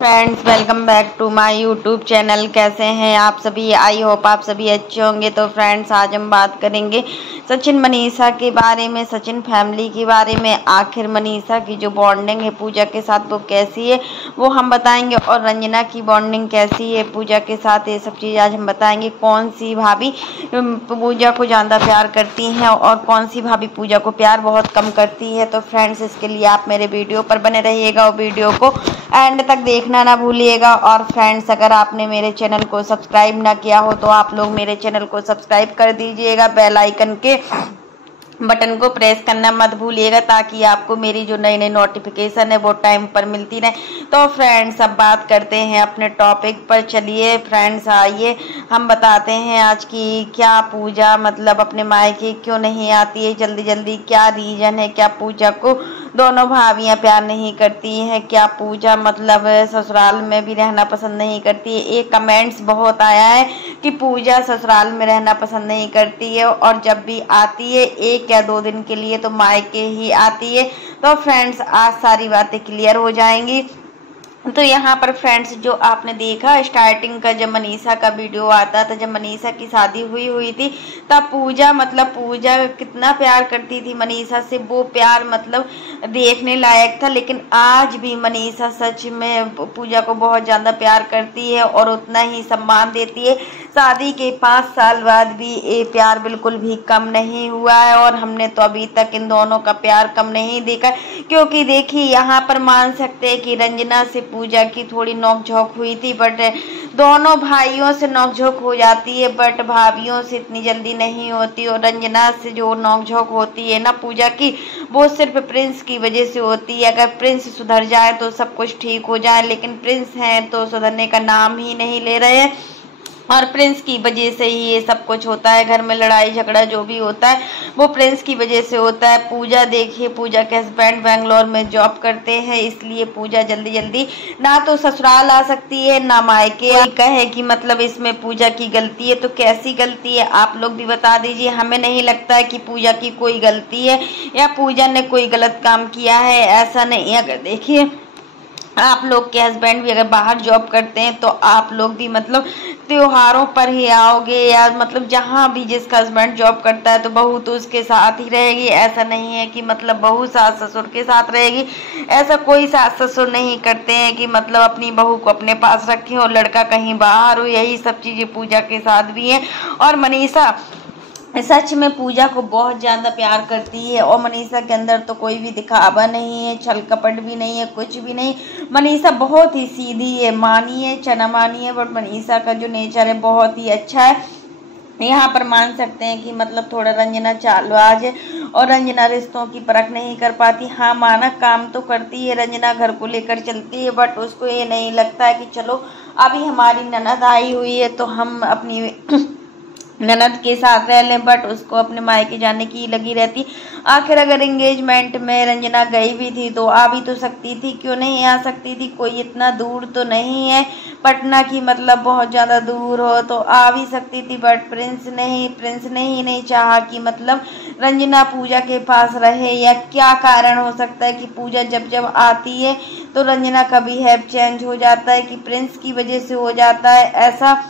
Friends, welcome back to my YouTube channel. कैसे हैं आप सभी? आई होप आप सभी अच्छे होंगे। तो फ्रेंड्स, आज हम बात करेंगे सचिन मनीषा के बारे में, सचिन फैमिली के बारे में। आखिर मनीषा की जो बॉन्डिंग है पूजा के साथ वो कैसी है वो हम बताएंगे, और रंजना की बॉन्डिंग कैसी है पूजा के साथ, ये सब चीज़ आज हम बताएंगे। कौन सी भाभी पूजा को ज़्यादा प्यार करती हैं और कौन सी भाभी पूजा को प्यार बहुत कम करती है। तो फ्रेंड्स, इसके लिए आप मेरे वीडियो पर बने रहिएगा और वीडियो को एंड तक देखना ना भूलिएगा। और फ्रेंड्स, अगर आपने मेरे चैनल को सब्सक्राइब ना किया हो तो आप लोग मेरे चैनल को सब्सक्राइब कर दीजिएगा। बेल आइकन के बटन को प्रेस करना मत भूलिएगा, ताकि आपको मेरी जो नई नई नोटिफिकेशन है वो टाइम पर मिलती रहे। तो फ्रेंड्स, अब बात करते हैं अपने टॉपिक पर। चलिए फ्रेंड्स, आइए हम बताते हैं आज की क्या पूजा मतलब अपने मायके क्यों नहीं आती है जल्दी जल्दी, क्या रीज़न है, क्या पूजा को दोनों भाभियां प्यार नहीं करती हैं, क्या पूजा मतलब ससुराल में भी रहना पसंद नहीं करती है। एक कमेंट्स बहुत आया है कि पूजा ससुराल में रहना पसंद नहीं करती है और जब भी आती है 1 या 2 दिन के लिए तो मायके ही आती है। तो फ्रेंड्स, आज सारी बातें क्लियर हो जाएंगी। तो यहाँ पर फ्रेंड्स, जो आपने देखा स्टार्टिंग का जब मनीषा का वीडियो आता था, जब मनीषा की शादी हुई थी, तब पूजा कितना प्यार करती थी मनीषा से, वो प्यार मतलब देखने लायक था। लेकिन आज भी मनीषा सच में पूजा को बहुत ज़्यादा प्यार करती है और उतना ही सम्मान देती है। शादी के 5 साल बाद भी ये प्यार बिल्कुल भी कम नहीं हुआ है और हमने तो अभी तक इन दोनों का प्यार कम नहीं देखा। क्योंकि देखिए, यहाँ पर मान सकते हैं कि रंजना से पूजा की थोड़ी नोकझोंक हुई थी, बट दोनों भाइयों से नोकझोंक हो जाती है, बट भाभियों से इतनी जल्दी नहीं होती। और रंजना से जो नोकझोंक होती है ना पूजा की, वो सिर्फ प्रिंस की वजह से होती है। अगर प्रिंस सुधर जाए तो सब कुछ ठीक हो जाए, लेकिन प्रिंस हैं तो सुधरने का नाम ही नहीं ले रहे हैं और प्रिंस की वजह से ही ये सब कुछ होता है। घर में लड़ाई झगड़ा जो भी होता है वो प्रिंस की वजह से होता है। पूजा देखिए, पूजा के हस्बैंड बेंगलोर में जॉब करते हैं, इसलिए पूजा जल्दी जल्दी ना तो ससुराल आ सकती है ना मायके। कहे कि मतलब इसमें पूजा की गलती है, तो कैसी गलती है आप लोग भी बता दीजिए। हमें नहीं लगता है कि पूजा की कोई गलती है या पूजा ने कोई गलत काम किया है, ऐसा नहीं। अगर देखिए, आप लोग के हस्बैंड भी अगर बाहर जॉब करते हैं तो आप लोग भी मतलब त्योहारों पर ही आओगे, या मतलब जहाँ भी जिसका हस्बैंड जॉब करता है तो बहू तो उसके साथ ही रहेगी। ऐसा नहीं है कि मतलब बहू सास ससुर के साथ रहेगी। ऐसा कोई सास ससुर नहीं करते हैं कि मतलब अपनी बहू को अपने पास रखें और लड़का कहीं बाहर हो। यही सब चीज़ें पूजा के साथ भी हैं। और मनीषा सच में पूजा को बहुत ज़्यादा प्यार करती है और मनीषा के अंदर तो कोई भी दिखावा नहीं है, छल कपट भी नहीं है, कुछ भी नहीं। मनीषा बहुत ही सीधी है, मानिए चना मानिए, बट मनीषा का जो नेचर है बहुत ही अच्छा है। यहाँ पर मान सकते हैं कि मतलब थोड़ा रंजना चालबाज है और रंजना रिश्तों की परख नहीं कर पाती। हाँ, माना काम तो करती है रंजना, घर को लेकर चलती है, बट उसको ये नहीं लगता है कि चलो अभी हमारी ननद आई हुई है तो हम अपनी ननद के साथ रह लें, बट उसको अपने मायके जाने की लगी रहती। आखिर अगर एंगेजमेंट में रंजना गई भी थी तो आ भी तो सकती थी, क्यों नहीं आ सकती थी? कोई इतना दूर तो नहीं है पटना की मतलब बहुत ज़्यादा दूर हो, तो आ भी सकती थी। बट प्रिंस ने ही नहीं चाहा कि मतलब रंजना पूजा के पास रहे। या क्या कारण हो सकता है कि पूजा जब जब आती है तो रंजना का बिहेव चेंज हो जाता है, कि प्रिंस की वजह से हो जाता है? ऐसा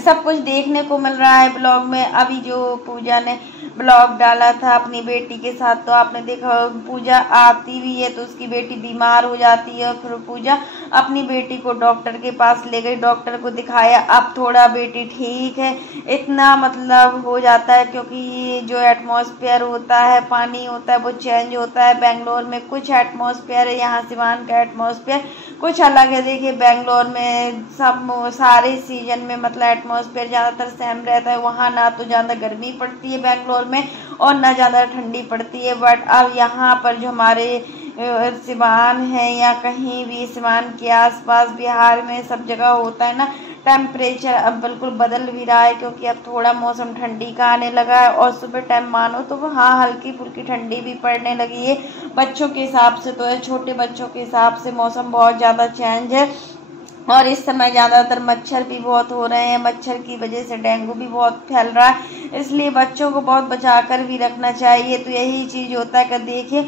सब कुछ देखने को मिल रहा है ब्लॉग में। अभी जो पूजा ने ब्लॉग डाला था अपनी बेटी के साथ, तो आपने देखा पूजा आती भी है तो उसकी बेटी बीमार हो जाती है, फिर पूजा अपनी बेटी को डॉक्टर के पास ले गई, डॉक्टर को दिखाया, अब थोड़ा बेटी ठीक है। इतना मतलब हो जाता है क्योंकि जो एटमॉस्फेयर होता है, पानी होता है, वो चेंज होता है। बेंगलोर में कुछ एटमॉस्फेयर है, यहाँ सिवान का एटमॉस्फेयर कुछ अलग है। देखिए, बेंगलोर में सारे सीजन में मतलब एटमॉस्फेयर ज़्यादातर सेम रहता है। वहाँ ना तो ज़्यादा गर्मी पड़ती है बेंगलोर में और ना ज़्यादा ठंडी पड़ती है। बट अब यहाँ पर जो हमारे सिवान है या कहीं भी सिवान के आसपास बिहार में सब जगह होता है ना, टेम्परेचर अब बिल्कुल बदल भी रहा है, क्योंकि अब थोड़ा मौसम ठंडी का आने लगा है। और सुबह टाइम मानो तो हाँ, हल्की फुल्की ठंडी भी पड़ने लगी है। बच्चों के हिसाब से तो है, छोटे बच्चों के हिसाब से मौसम बहुत ज़्यादा चेंज है। और इस समय ज़्यादातर मच्छर भी बहुत हो रहे हैं, मच्छर की वजह से डेंगू भी बहुत फैल रहा है। इसलिए बच्चों को बहुत बचा कर भी रखना चाहिए। तो यही चीज़ होता है कि देखिए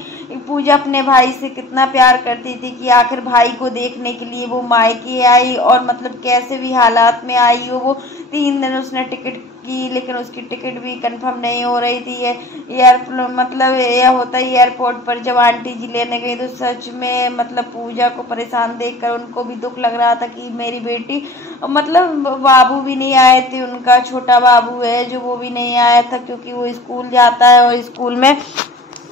पूजा अपने भाई से कितना प्यार करती थी कि आखिर भाई को देखने के लिए वो मायके आई, और मतलब कैसे भी हालात में आई हो, वो 3 दिन उसने टिकट की लेकिन उसकी टिकट भी कंफर्म नहीं हो रही थी। मतलब यह होता है एयरपोर्ट पर जब आंटी जी लेने गई तो सच में मतलब पूजा को परेशान देखकर उनको भी दुख लग रहा था कि मेरी बेटी, मतलब बाबू भी नहीं आए थे, उनका छोटा बाबू है जो वो भी नहीं आया था क्योंकि वो स्कूल जाता है और स्कूल में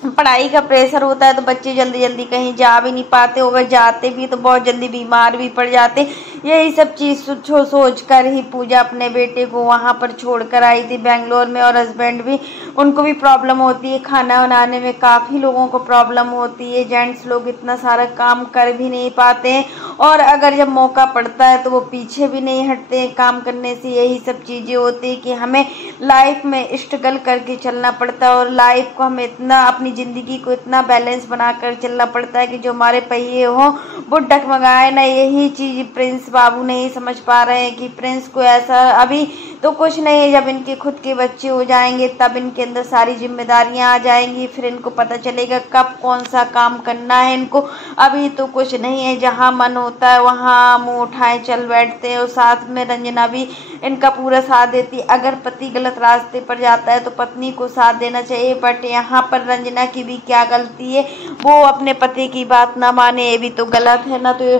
पढ़ाई का प्रेशर होता है तो बच्चे जल्दी जल्दी कहीं जा भी नहीं पाते, अगर जाते भी तो बहुत जल्दी बीमार भी पड़ जाते। यही सब चीज़ सोच कर ही पूजा अपने बेटे को वहाँ पर छोड़ कर आई थी बेंगलोर में। और हस्बैंड भी, उनको भी प्रॉब्लम होती है खाना बनाने में, काफ़ी लोगों को प्रॉब्लम होती है, जेंट्स लोग इतना सारा काम कर भी नहीं पाते हैं और अगर जब मौका पड़ता है तो वो पीछे भी नहीं हटते हैं काम करने से। यही सब चीज़ें होती है कि हमें लाइफ में स्ट्रगल करके चलना पड़ता है और लाइफ को हमें इतना, अपनी ज़िंदगी को इतना बैलेंस बनाकर चलना पड़ता है कि जो हमारे पहिए हों वो डगमगाए ना। यही चीज़ प्रिंस बाबू नहीं समझ पा रहे हैं कि प्रिंस को ऐसा अभी तो कुछ नहीं है, जब इनके खुद के बच्चे हो जाएंगे तब इनके अंदर सारी जिम्मेदारियां आ जाएंगी, फिर इनको पता चलेगा कब कौन सा काम करना है इनको। अभी तो कुछ नहीं है, जहां मन होता है वहां मुंह उठाए चल बैठते हैं। और साथ में रंजना भी इनका पूरा साथ देती है। अगर पति गलत रास्ते पर जाता है तो पत्नी को साथ देना चाहिए, बट यहाँ पर रंजना की भी क्या गलती है, वो अपने पति की बात ना माने, ये भी तो गलत है ना। तो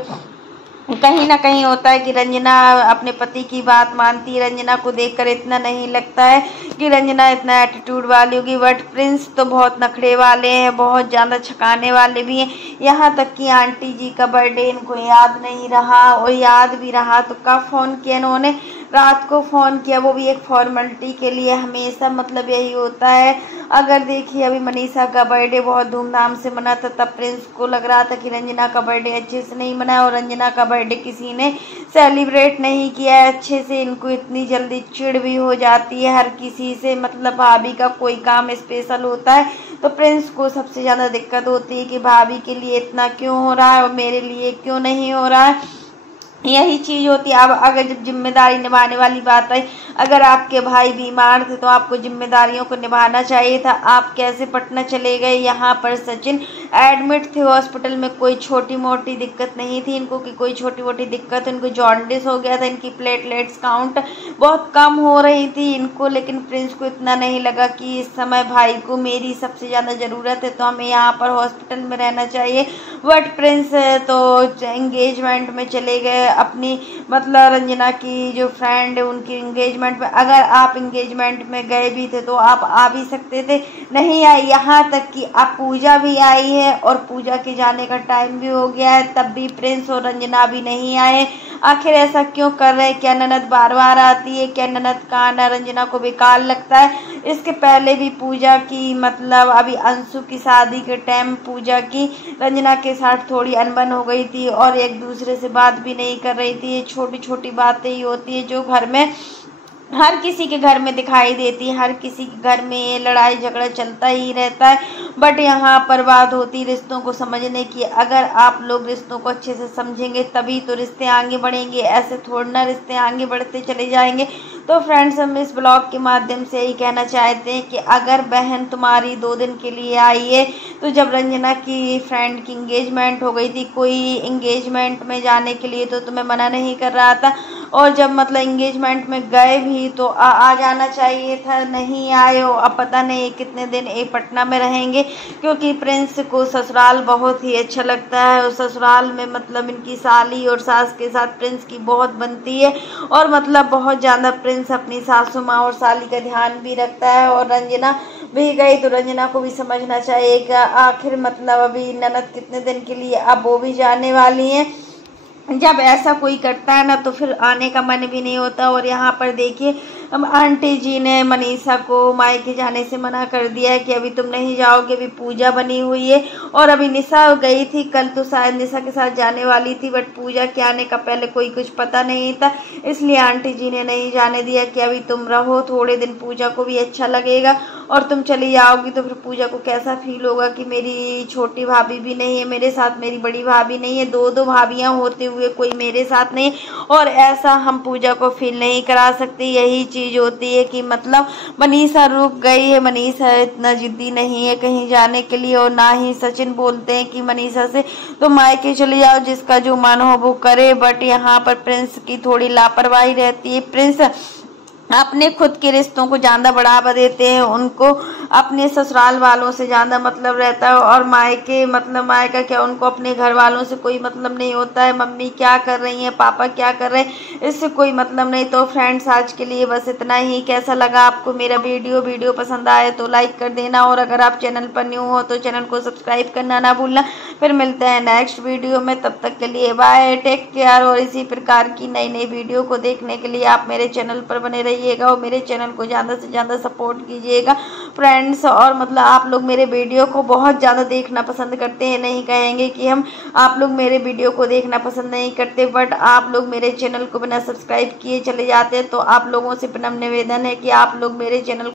कहीं ना कहीं होता है कि रंजना अपने पति की बात मानती है। रंजना को देखकर इतना नहीं लगता है कि रंजना इतना एटीट्यूड वाली होगी, बट प्रिंस तो बहुत नखरे वाले हैं, बहुत ज़्यादा छकाने वाले भी हैं। यहाँ तक कि आंटी जी का बर्थडे इनको याद नहीं रहा, और याद भी रहा तो कब फ़ोन किया इन्होंने, रात को फ़ोन किया, वो भी एक फॉर्मेलिटी के लिए। हमेशा मतलब यही होता है। अगर देखिए अभी मनीषा का बर्थडे बहुत धूमधाम से मना था, तब प्रिंस को लग रहा था कि रंजना का बर्थडे अच्छे से नहीं मना, और रंजना का बर्थडे किसी ने सेलिब्रेट नहीं किया है अच्छे से। इनको इतनी जल्दी चिढ़ भी हो जाती है हर किसी से, मतलब भाभी का कोई काम स्पेशल होता है तो प्रिंस को सबसे ज़्यादा दिक्कत होती है कि भाभी के लिए इतना क्यों हो रहा है और मेरे लिए क्यों नहीं हो रहा है। यही चीज़ होती है। अब अगर जब जिम्मेदारी निभाने वाली बात आई, अगर आपके भाई बीमार थे तो आपको जिम्मेदारियों को निभाना चाहिए था। आप कैसे पटना चले गए। यहाँ पर सचिन एडमिट थे हॉस्पिटल में, कोई छोटी मोटी दिक्कत नहीं थी इनको कि कोई छोटी मोटी दिक्कत, इनको जॉन्डिस हो गया था, इनकी प्लेटलेट्स काउंट बहुत कम हो रही थी इनको। लेकिन प्रिंस को इतना नहीं लगा कि इस समय भाई को मेरी सबसे ज़्यादा ज़रूरत है तो हमें यहाँ पर हॉस्पिटल में रहना चाहिए। बट प्रिंस तो एंगेजमेंट में चले गए अपनी, मतलब रंजना की जो फ्रेंड है उनकी एंगेजमेंट में। अगर आप एंगेजमेंट में गए भी थे तो आप आ भी सकते थे, नहीं आए। यहाँ तक कि आप पूजा भी आई है और पूजा के जाने का टाइम भी हो गया है, तब भी प्रिंस और रंजना भी नहीं आए। आखिर ऐसा क्यों कर रहे हैं। क्या ननद बार बार आती है, क्या ननद का आना रंजना को बेकार लगता है। इसके पहले भी पूजा की, मतलब अभी अंशु की शादी के टाइम पूजा की रंजना के साथ थोड़ी अनबन हो गई थी और एक दूसरे से बात भी नहीं कर रही थी। ये छोटी छोटी बातें ही होती है जो घर में, हर किसी के घर में दिखाई देती है, हर किसी के घर में लड़ाई झगड़ा चलता ही रहता है। बट यहाँ पर बात होती रिश्तों को समझने की। अगर आप लोग रिश्तों को अच्छे से समझेंगे तभी तो रिश्ते आगे बढ़ेंगे, ऐसे थोड़ा ना रिश्ते आगे बढ़ते चले जाएंगे। तो फ्रेंड्स, हम इस ब्लॉग के माध्यम से यही कहना चाहते हैं कि अगर बहन तुम्हारी 2 दिन के लिए आई है, तो जब रंजना की फ्रेंड की एंगेजमेंट हो गई थी, कोई एंगेजमेंट में जाने के लिए तो तुम्हें मना नहीं कर रहा था, और जब मतलब एंगेजमेंट में गए भी तो आ जाना चाहिए था, नहीं आए हो। अब पता नहीं कितने दिन ये पटना में रहेंगे, क्योंकि प्रिंस को ससुराल बहुत ही अच्छा लगता है। और ससुराल में मतलब इनकी साली और सास के साथ प्रिंस की बहुत बनती है, और मतलब बहुत ज़्यादा प्रिंस अपनी सासू माँ और साली का ध्यान भी रखता है। और रंजना भी गई तो रंजना को भी समझना चाहिए कि आखिर मतलब अभी ननद कितने दिन के लिए, अब वो भी जाने वाली हैं। जब ऐसा कोई करता है ना तो फिर आने का मन भी नहीं होता। और यहाँ पर देखिए हम आंटी जी ने मनीषा को मायके जाने से मना कर दिया है कि अभी तुम नहीं जाओगे, अभी पूजा बनी हुई है। और अभी निशा गई थी कल, तो शायद निशा के साथ जाने वाली थी, बट पूजा के आने का पहले कोई कुछ पता नहीं था, इसलिए आंटी जी ने नहीं जाने दिया कि अभी तुम रहो थोड़े दिन, पूजा को भी अच्छा लगेगा और तुम चली जाओगी तो फिर पूजा को कैसा फील होगा कि मेरी छोटी भाभी भी नहीं है मेरे साथ, मेरी बड़ी भाभी नहीं है, दो दो भाभियां होते हुए कोई मेरे साथ नहीं। और ऐसा हम पूजा को फील नहीं करा सकते। यही चीज़ होती है कि मतलब मनीषा रुक गई है, मनीषा इतना जिद्दी नहीं है कहीं जाने के लिए। और ना ही सचिन बोलते हैं कि मनीषा से तो मायके चले जाओ, जिसका जो मन हो वो करे। बट यहाँ पर प्रिंस की थोड़ी लापरवाही रहती है। प्रिंस अपने खुद के रिश्तों को ज़्यादा बढ़ावा देते हैं, उनको अपने ससुराल वालों से ज़्यादा मतलब रहता है। और मायके मतलब मायका क्या, उनको अपने घर वालों से कोई मतलब नहीं होता है। मम्मी क्या कर रही हैं, पापा क्या कर रहे हैं, इससे कोई मतलब नहीं। तो फ्रेंड्स आज के लिए बस इतना ही। कैसा लगा आपको मेरा वीडियो पसंद आए तो लाइक कर देना, और अगर आप चैनल पर न्यू हो तो चैनल को सब्सक्राइब करना ना भूलना। फिर मिलते हैं नेक्स्ट वीडियो में, तब तक के लिए बाय, टेक केयर। और इसी प्रकार की नई नई वीडियो को देखने के लिए आप मेरे चैनल पर बने रहिए और मेरे चैनल को ज़्यादा से ज़्यादा सपोर्ट कीजिएगा फ्रेंड्स। और मतलब आप लोग मेरे वीडियो को बहुत ज़्यादा देखना पसंद करते हैं, नहीं कहेंगे कि आप लोग मेरे वीडियो को देखना पसंद नहीं करते, बट आप लोग मेरे चैनल को बिना सब्सक्राइब किए चले जाते हैं। तो आप लोगों से विनम्र निवेदन है कि आप लोग मेरे चैनल